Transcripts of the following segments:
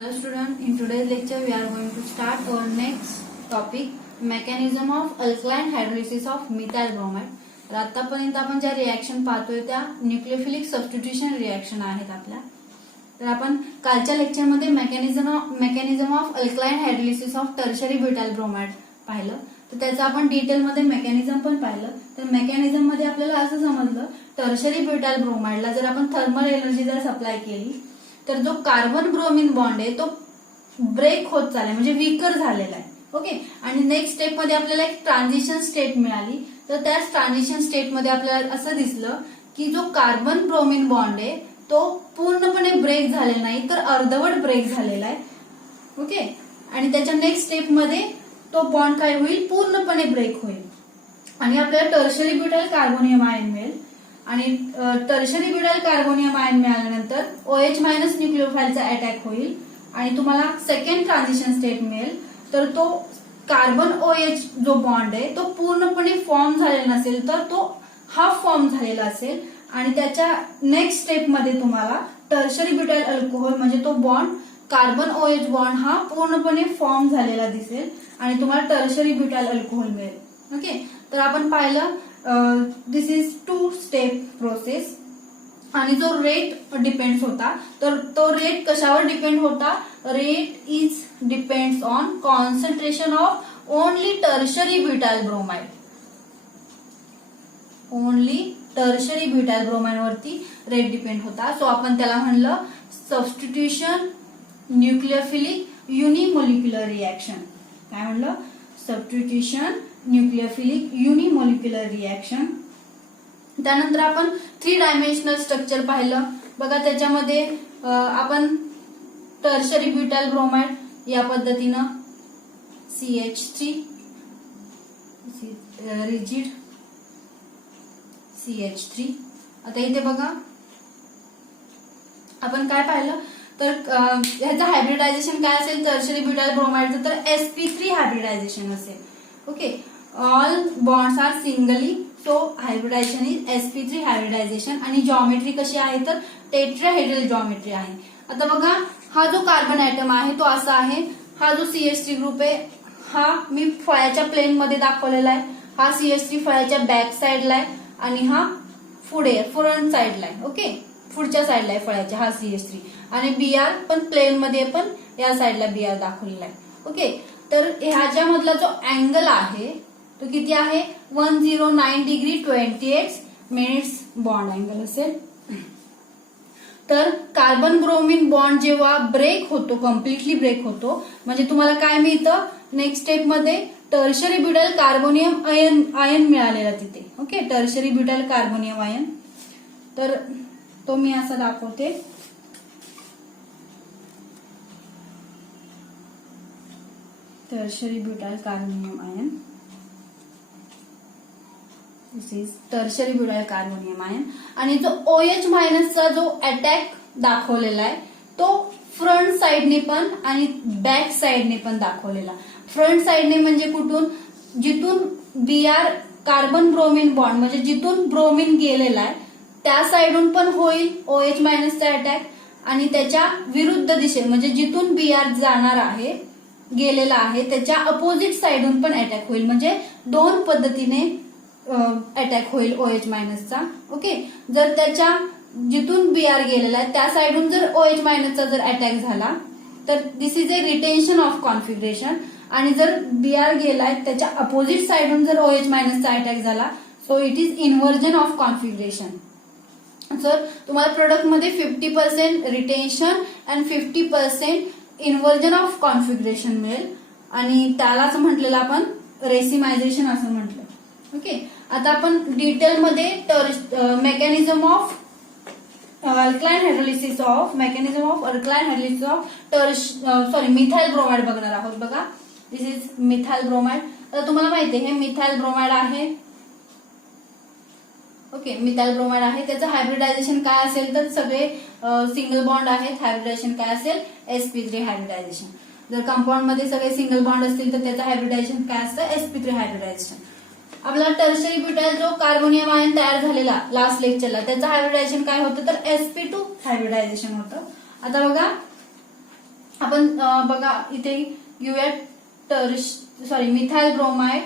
Hello student, in today's lecture we are going to start our next topic mechanism of alkaline hydrolysis of methyl bromide. तर आतापर्यंत आपण ज्या reaction पाहतोय त्या nucleophilic substitution reaction आहेत आपल्या. तर आपण कालच्या लेक्चरमध्ये mechanism of alkaline hydrolysis of tertiary butyl bromide पाहिलं. तर त्याचं आपण डिटेलमध्ये मेकॅनिझम पण पाहिलं. तर मेकॅनिझम मध्ये आपल्याला असं समजलं टर्शरी ब्युटाइल ब्रोमाइडला जर आपण थर्मल एनर्जी जर सप्लाय केली तर जो कार्बन ब्रोमिन बॉन्ड आहे तो ब्रेक होत चाललाय म्हणजे वीकर झालेला आहे. ओके, आणि नेक्स्ट स्टेप मध्ये आपल्याला एक ट्रान्झिशन स्टेट मिळाली. तर त्या ट्रान्झिशन स्टेट मध्ये आपल्याला असं दिसलं की जो कार्बन ब्रोमिन बॉन्ड आहे तो पूर्णपणे ब्रेक झालेला नाही तर अर्धवट ब्रेक झालेला आहे. ओके, आणि त्याच्या नेक्स्ट स्टेप मध्ये तो बॉन्ड काय होईल, पूर्णपणे ब्रेक होईल आणि आपल्याला टर्शरी ब्युटाइल कार्बोनियम आयन मिळेल. आणि टर्शरी ब्युटाइल कार्बोनियम आयन मिळाल्यानंतर OH मायनस न्यूक्लिओफाईलचा अटॅक होईल आणि तुम्हाला सेकंड ट्रान्झिशन स्टेट मिळेल. तर तो कार्बन OH जो बॉन्ड आहे तो पूर्णपणे फॉर्म झालेला नसेल तर तो हाफ फॉर्म झालेला असेल आणि त्याच्या नेक्स्ट स्टेप मध्ये तुम्हाला टर्शरी ब्युटाइल अल्कोहोल म्हणजे तो बॉन्ड कार्बन OH बॉन्ड हा पूर्णपणे फॉर्म झालेला दिसेल आणि तुम्हाला टर्शरी ब्युटाइल अल्कोहोल मिळेल. ओके, तर आपण पाहिलं दिस इज 2 स्टेप प्रोसेस आणि जो रेट डिपेंड्स होता तर तो रेट कशावर डिपेंड होता, rate is depends on concentration of only tertiary butyl bromide. Only tertiary butyl bromide वरती रेट डिपेंड होता. सो आपण त्याला म्हणलं सबस्टिट्यूशन न्यूक्लियोफिलिक युनिमोलिक्युलर रिएक्शन. काय म्हणलं, सबस्टिट्यूशन न्यूक्लियोफिलिक युनिमोलिक्युलर रिएक्शन. त्यानंतर आपण 3 डायमेन्शनल स्ट्रक्चर पाहिलं. बघा त्याच्यामध्ये आपण टर्शरी ब्युटाइल ब्रोमाइड या पद्धतीनं CH3 रिजिड CH3. आता इथे बघा आपण काय पाहिलं तर ह्याचं हायब्रिडायझेशन काय असेल टर्शरी ब्युटाइल ब्रोमाइडचं तर sp3 हायब्रिडायझेशन असेल. Okay, all bonds are singly so hybridization is sp3 hybridization. आणि जॉमेट्री कशी आहे तर टेट्राहेड्रल जॉमेट्री आहे. आता बघा हा जो कार्बन ऍटम आहे तो असा आहे. हा जो CH3 ग्रुप आहे हा मी फळ्याच्या प्लेन मध्ये दाखवलेला आहे. हा CH3 फळ्याच्या बॅक साइडला आहे आणि हा पुढे फ्रंट साइडला आहे. ओके, पुढच्या साइडला आहे फळ्याच्या हा CH3 आणि Br पण प्लेन मध्ये पण या साइडला Br दाखवलेला आहे. ओके, तर ह्याच्यामधला जो अँगल आहे तो किती आहे 109 डिग्री 28 मिनिट्स बॉन्ड अँगल असेल. तर कार्बन ब्रोमिन बॉन्ड जेव्हा ब्रेक होतो कम्प्लिटली ब्रेक होतो म्हणजे तुम्हाला काय मिळतं नेक्स्ट स्टेप मध्ये टर्शरी ब्युटाइल कार्बोनियम आयन मिळालेला तिथे. Okay, tertiary butyl carbonium ion. तर तो मी असा दाखवते. Tertiary butyl carbonium ion, this is tertiary butyl carbonium ion. आणि जो OH मायनसचा जो अटॅक दाखवलेला आहे तो फ्रंट साइडने पण आणि बॅक साइडने पण दाखवलेला. फ्रंट साइडने म्हणजे कुठून, जिथून Br कार्बन ब्रोमिन बॉन्ड म्हणजे जिथून ब्रोमिन गेलेला आहे त्या साइडून पण होईल OH मायनसचा अटॅक आणि त्याच्या विरुद्ध दिशेने म्हणजे जिथून Br जाणार आहे गेलेला आहे त्याच्या अपोजिट साइडून पण अटॅक होईल. म्हणजे 2 पद्धतीने अटॅक होईल OH मायनसचा. ओके, जर त्याच्या जिथून Br गेलेला आहे त्या साइडून जर OH मायनसचा जर अटॅक झाला तर this is a retention of configuration. आणि जर Br गेलाय त्याच्या अपोजिट साइडून जर OH मायनसचा अटॅक झाला so it is inversion of configuration. जर तुम्हाला प्रोडक्ट मध्ये 50% retention and 50% inversion of configuration मिळेल आणि त्यालाच म्हटलेलं आपण रेसिमायझेशन असं म्हटलं. ओके, आता आपण डिटेलमध्ये mechanism of alkaline hydrolysis of methyl bromide बघणार आहोत. बघा दिस इज मिथाइल ब्रोमाइड. तर तुम्हाला माहिती आहे हे मिथाइल ब्रोमाइड आहे. ओके, मिथाइल ब्रोमाइड आहे. त्याचं हायब्रिडायझेशन काय असेल तर सगळे सिंगल बॉन्ड आहेत. हायब्रिडायझेशन काय असेल sp3 हायब्रिडायझेशन. जर कंपाऊंड मध्ये सगळे सिंगल बॉन्ड असतील तर त्याचं हायब्रिडायझेशन काय असतं sp3 हायब्रिडायझेशन. आपला टर्शरी ब्युटाइल जो कार्बोनियम आयन तयार झालेला लास्ट लेक्चरला त्याचं हायब्रिडायझेशन काय होतं तर sp2 हायब्रिडायझेशन होतं. आता बघा आपण बघा इथे घेऊया methyl bromide.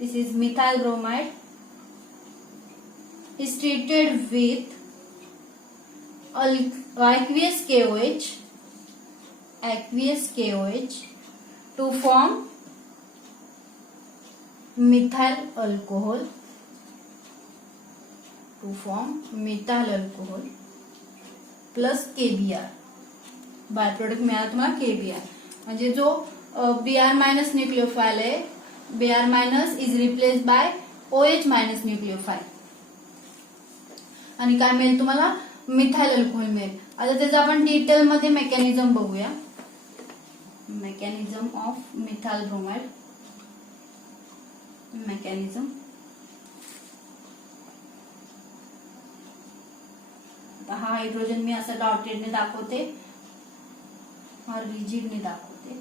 This is methyl bromide is treated with aqueous KOH to form methyl alcohol plus KBr. By product मिळाला तुम्हाला KBr. म्हणजे जो Br मायनस न्यूक्लिओफाइल आहे, Br minus is replace by OH minus nucleophile. आणि काय मिळेल तुम्हाला, methyl alcohol मिळेल. आता त्याचं आपण डिटेल मध्ये मेकॅनिझम बघूया. Mechanism of methyl bromide. Mechanism हा हायड्रोजन मी असं डॉटेडने दाखवते, हा रिजिडने दाखवते,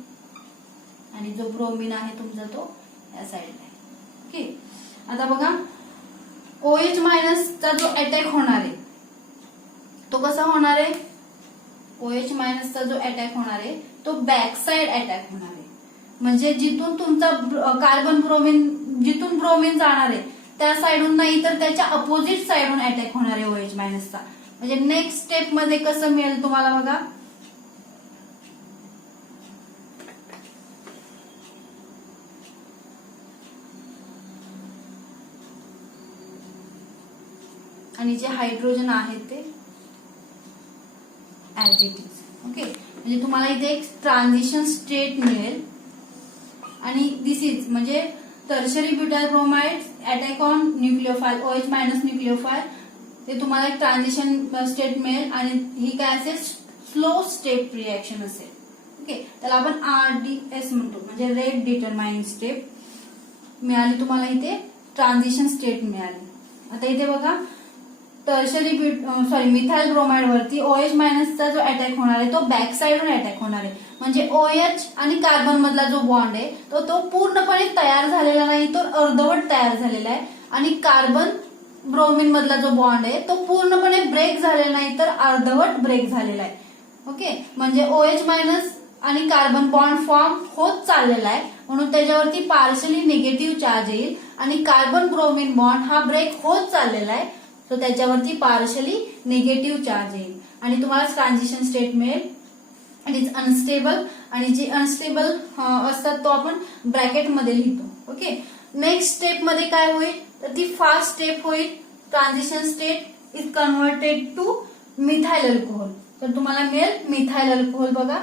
आणि जो ब्रोमीन आहे तुमचा तो या साईडला आहे. ओके. आता बघा OH मायनसचा जो अटॅक होणार आहे तो कसा होणार आहे, OH मायनसचा जो अटॅक होणार आहे तो बॅक साइड अटॅक होणार आहे. म्हणजे जिथून तुमचा कार्बन ब्रोमीन, जिथून ब्रोमीन जाणार आहे त्या साइडून नाही तर त्याच्या अपोजिट साइडून अटॅक होणार आहे OH मायनसचा. म्हणजे नेक्स्ट स्टेप मध्ये कसं मिळेल तुम्हाला बघा, आणि जे हायड्रोजन आहे ते ऍज इट इज. ओके. म्हणजे तुम्हाला इथे एक ट्रान्झिशन स्टेट मिळेल. आणि दिस इज म्हणजे tertiary butyl bromide attack on nucleophile, OH minus nucleophile, ते तुम्हाला एक ट्रान्झिशन स्टेट मिळेल. आणि ही काय असेल, स्लो स्टेप रिएक्शन असेल. ओके. त्याला आपण RDS म्हणतो, म्हणजे रेट डिटरमाइनिंग स्टेप मिळाली तुम्हाला, इथे ट्रान्झिशन स्टेट मिळाली. आता इथे बघा मिथाइल ब्रोमाइड वरती OH मायनसचा जो अटॅक होणार आहे तो बॅक साइडून अटॅक होणार आहे. म्हणजे OH आणि कार्बन मधला जो बॉन्ड आहे तो पूर्णपणे तयार झालेला नाही, तो अर्धवट तयार झालेला आहे. आणि कार्बन ब्रोमीन मधला जो बॉन्ड आहे तो पूर्णपणे ब्रेक झालेला नाही तर अर्धवट ब्रेक झालेला आहे. ओके. म्हणजे OH मायनस आणि कार्बन बॉन्ड फॉर्म होत चाललेला आहे, म्हणून त्याच्यावरती पार्शली निगेटिव्ह चार्ज येईल. आणि कार्बन ब्रोमीन बॉन्ड हा ब्रेक होत चाललेला आहे, तो त्याच्यावरती पार्शली निगेटिव्ह चार्ज येईल. आणि तुम्हाला ट्रान्झिशन स्टेट मिळेल. It is unstable. आणि जे अनस्टेबल असतात तो आपण ब्रॅकेटमध्ये लिहितो. ओके. नेक्स्ट स्टेप मध्ये काय होईल तर ती फास्ट स्टेप होईल. Transition state is converted two methyl alcohol. तर तुम्हाला मिळेल मिथाइल अल्कोहोल. बघा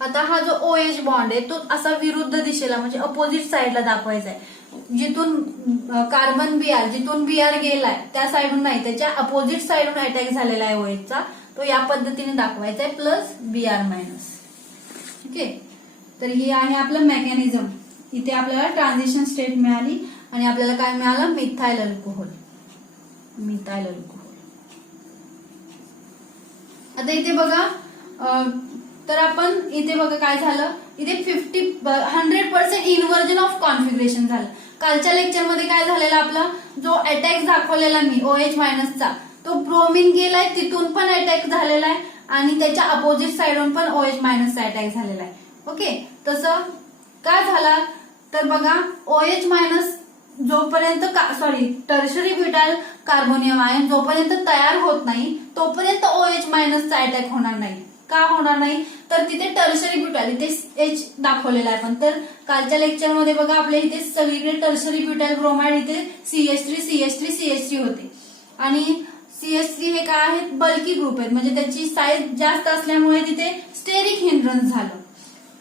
आता हा जो OH बॉन्ड आहे तो असा विरुद्ध दिशेला म्हणजे अपोजिट साइडला दाखवायचा आहे. जिथून कार्बन Br, जिथून Br गेलाय त्या साइडून नाही, त्याच्या अपोजिट साइडून अटॅक झालेला आहे OHचा, तो या पद्धतीने दाखवायचा आहे, प्लस Br मायनस. ओके. तर ही आहे आपलं मेकॅनिझम. इथे आपल्याला ट्रान्झिशन स्टेट मिळाली आणि आपल्याला काय मिळालं, मिथाइल अल्कोहोल. Methyl alcohol. आता इथे बघा तर आपण इथे बघा काय झालं, इथे 100% इन्व्हर्जन ऑफ कॉन्फिगरेशन झालं. कालच्या लेक्चरमध्ये काय झालेलं, आपला जो अटॅक दाखवलेला मी OH मायनसचा तो ब्रोमीन गेलाय तिथून पण अटॅक झालेला आहे आणि त्याच्या अपोजिट साइडून पण OH मायनसचा अटॅक झालेला आहे. ओके. तसं काय झाला तर बघा OH मायनस जोपर्यंत टर्शरी ब्युटाइल कार्बोनियम आयन जोपर्यंत तयार होत नाही तोपर्यंत OH मायनसचा अटॅक होणार नाही. का होणार नाही तर तिथे टर्शरी ब्युटाइल, इथे H दाखवलेला आहे. पण तर कालच्या लेक्चरमध्ये बघा आपल्या इथे सगळीकडे टर्शरी ब्युटाइल ब्रोमाइड, इथे CH3 होते. आणि CH3 हे काय आहेत, बल्की ग्रुप आहेत, म्हणजे त्याची साईज जास्त असल्यामुळे तिथे स्टेरिक हिंड्रन्स झालं.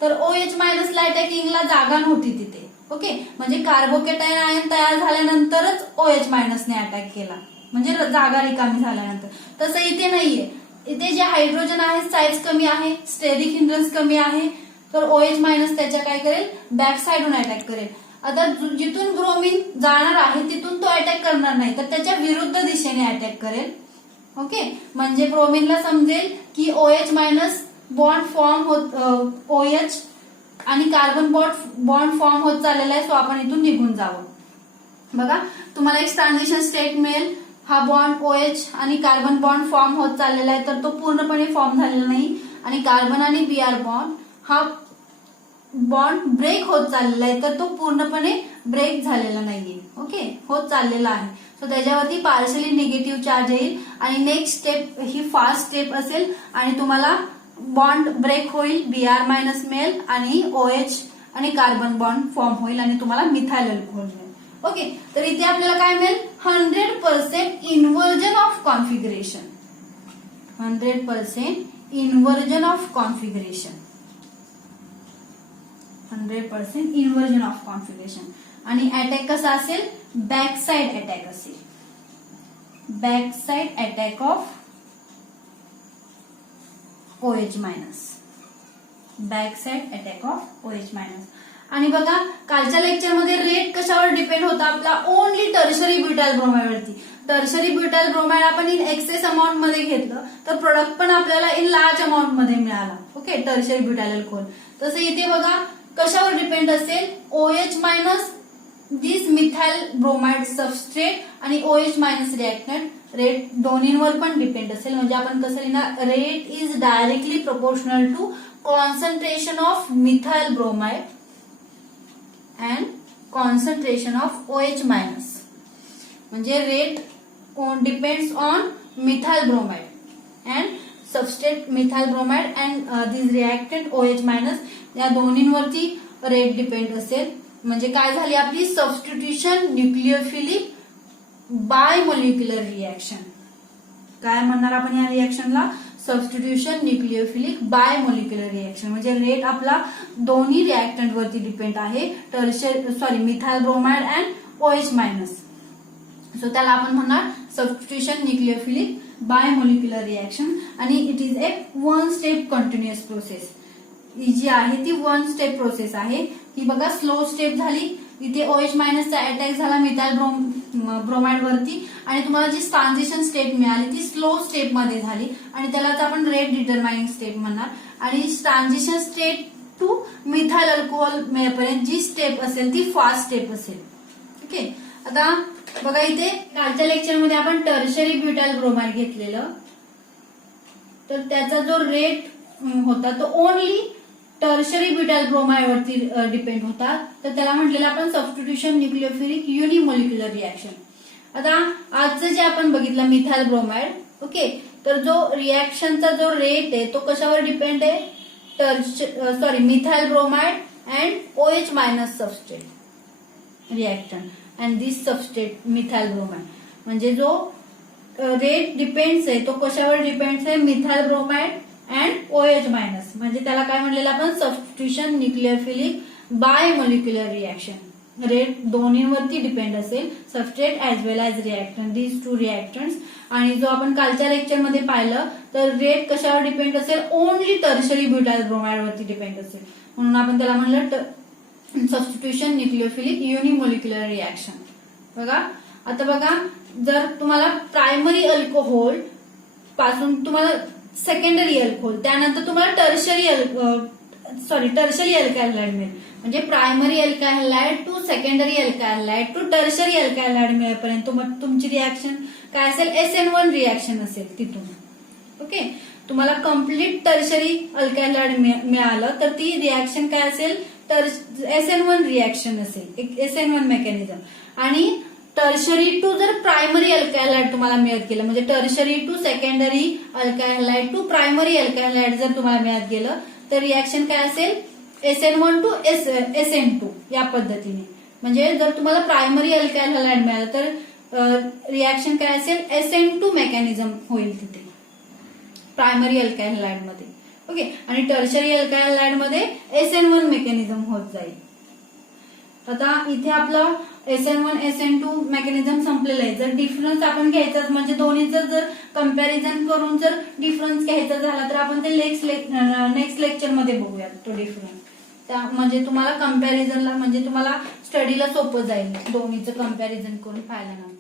तर OH मायनसला अटॅकिंगला जागा नव्हती तिथे. ओके. म्हणजे कार्बोकेटायन आयन तयार झाल्यानंतरच OH मायनसने अटॅक केला, म्हणजे जागा रिकामी झाल्यानंतर. तसं इथे नाहीये. इथे जे हायड्रोजन आहे साईज कमी आहे, स्टेरिक हिंड्रन्स कमी आहे, तर OH मायनस त्याच्या काय करेल, बॅक साइडून अटॅक करेल. आता जिथून ब्रोमीन जाणार आहे तिथून तो अटॅक करणार नाही तर त्याच्या विरुद्ध दिशेने अटॅक करेल. ओके. म्हणजे ब्रोमीनला समजेल की OH मायनस बॉन्ड फॉर्म होत, OH आणि कार्बन बॉन्ड फॉर्म होत चाललेला आहे, सो आपण इथून निघून जावं. बघा तुम्हाला एक ट्रान्झिशन स्टेट मिळेल, हा बॉन्ड OH आणि कार्बन बॉन्ड फॉर्म होत चाललेला आहे, तर तो पूर्णपणे फॉर्म झालेला नाही, आणि कार्बन आणि Br बॉन्ड हा बॉन्ड ब्रेक होत चाललेला आहे, तर तो पूर्णपणे ब्रेक झालेला नाहीये. ओके, होत चाललेला आहे. सो त्याच्यावरती पार्शली निगेटिव्ह चार्ज येईल आणि नेक्स्ट स्टेप ही फास्ट स्टेप असेल आणि तुम्हाला बॉन्ड ब्रेक होईल, Br मायनस मिळेल आणि OH आणि कार्बन बॉन्ड फॉर्म होईल आणि तुम्हाला मिथाइल अल्कोहोल मिळेल. ओके, तर इथे आपल्याला काय मिळेल, 100% inversion of configuration. 100% inversion of configuration. 100% inversion of configuration. आणि अटॅक कसा असेल, बॅक साइड अटॅक असेल. Back side attack of OH minus. Back side attack of OH minus. आणि बघा कालच्या लेक्चरमध्ये रेट कशावर डिपेंड होता आपला, ओनली टर्शरी ब्युटाइल ब्रोमाइड वरती. टर्शरी ब्युटाइल ब्रोमाइड आपण इन एक्सेस अमाऊंट मध्ये घेतलं तर प्रोडक्ट पण आपल्याला इन लार्ज अमाऊंट मध्ये मिळाला. Okay, tertiary butyl alcohol. तसं इथे बघा कशावर डिपेंड असेल, OH minus this methyl bromide substrate आणि OH मायनस रिएक्टंट रेट दोन्हींवर पण डिपेंड असेल. म्हणजे आपण कसं लिहिणार, rate is directly proportional to concentration of methyl bromide and concentration of OH minus. म्हणजे rate depends on methyl bromide and substrate methyl bromide and this reactant OH minus, या दोन्हींवरती रेट डिपेंड असेल. म्हणजे काय झाली आपली substitution nucleophilic bimolecular reaction. काय म्हणणार आपण या रिएक्शनला, substitution nucleophilic bimolecular reaction. म्हणजे रेट आपला दोन्ही रिएक्टंट वरती डिपेंड आहे, methyl bromide and OH minus. So त्याला आपण म्हणणार substitution nucleophilic bimolecular reaction. आणि it is a 1 step continuous process. ही जी आहे ती 1 स्टेप प्रोसेस आहे. ही बघा स्लो स्टेप झाली, इथे OH मायनसचा अटॅक झाला मिथाइल ब्रोमाइड वरती आणि तुम्हाला जी ट्रान्झिशन स्टेट मिळाली ती स्लो स्टेप मध्ये झाली आणि त्यालाच आपण रेट डिटरमाइनिंग स्टेप म्हणणार. आणि transition state two methyl alcohol मिळेपर्यंत जी स्टेप असेल ती फास्ट स्टेप असेल. ओके, आता बघा इथे कालच्या लेक्चरमध्ये आपण टर्शरी ब्युटाइल ब्रोमाइड घेतलेलं, तर त्याचा जो रेट होता तो ओनली टर्शरी ब्युटाइल ब्रोमाइड वरती डिपेंड होता, तर त्याला म्हटलेलं आपण सबस्टिट्यूशन न्यूक्लियोफिलिक युनिमोलिक्युलर रिएक्शन. आता आजचं जे आपण बघितलं मिथाइल ब्रोमाइड, ओके, तर जो रिएक्शनचा जो रेट आहे तो कशावर डिपेंड आहे, methyl bromide and OH minus substrate reactant and this substrate methyl bromide. म्हणजे जो रेट डिपेंड्स आहे तो कशावर डिपेंड्स आहे, methyl bromide and OH minus. म्हणजे त्याला काय म्हणलेलं आपण, substitution nucleophilic bimolecular reaction. Rate दोन्हीवरती डिपेंड असेल, substrate as well as reactant, this 2 reactants. आणि जो आपण कालच्या लेक्चरमध्ये पाहिलं तर रेट कशावर डिपेंड असेल, ओनली टर्शरी ब्युटाइल ब्रोमाइड वरती डिपेंड असेल. म्हणून आपण त्याला म्हणलं सबस्टिट्यूशन न्यूक्लियोफिलिक युनिमोलिक्युलर रिएक्शन. बघा आता बघा, जर तुम्हाला प्रायमरी अल्कोहोल पासून तुम्हाला सेकंडरी अल्कोहोल, त्यानंतर तुम्हाला टर्शरी अल्काइल हायड्राइड मिळेल. म्हणजे primary alkyl hydride to secondary alkyl hydride to tertiary alkyl hydride मिळेपर्यंत तुमची रिएक्शन काय असेल, SN1 रिएक्शन असेल तिथून. ओके, तुम्हाला कम्प्लीट टर्शरी अल्काइल हायड्राइड मिळालं तर ती रिएक्शन काय असेल, SN1 रिएक्शन असेल, एक SN1 मेकॅनिझम. आणि टर्शरी टू जर प्रायमरी अल्काइल हायड्राइड तुम्हाला मिळत गेलं, म्हणजे tertiary to secondary alkyl hydride to primary alkyl hydride जर तुम्हाला मिळत गेलं तर रिएक्शन काय असेल, SN1 टू SN2 या पद्धतीने. म्हणजे जर तुम्हाला प्रायमरी अल्काइल हायड्राइड मिळालं तर रिएक्शन काय असेल, SN2 मेकॅनिझम होईल तिथे प्रायमरी अल्काइल हायड्राइड मध्ये. ओके, आणि टर्शरी अल्काइल हायड्राइड मध्ये SN1 मेकॅनिझम होत जाईल. आता इथे आपलं SN1 SN2 मेकॅनिझम संपलेलं आहे. जर डिफरन्स आपण घ्यायचा म्हणजे दोन्हीचं जर कम्पॅरिझन करून जर डिफरन्स घ्यायचा झाला तर आपण ते नेक्स्ट लेक्चरमध्ये बघूया तो डिफरन्स. म्हणजे तुम्हाला कम्पॅरिझनला म्हणजे तुम्हाला स्टडीला सोपं जाईल दोन्हीचं कम्पॅरिझन करून पाहिल्यानंतर.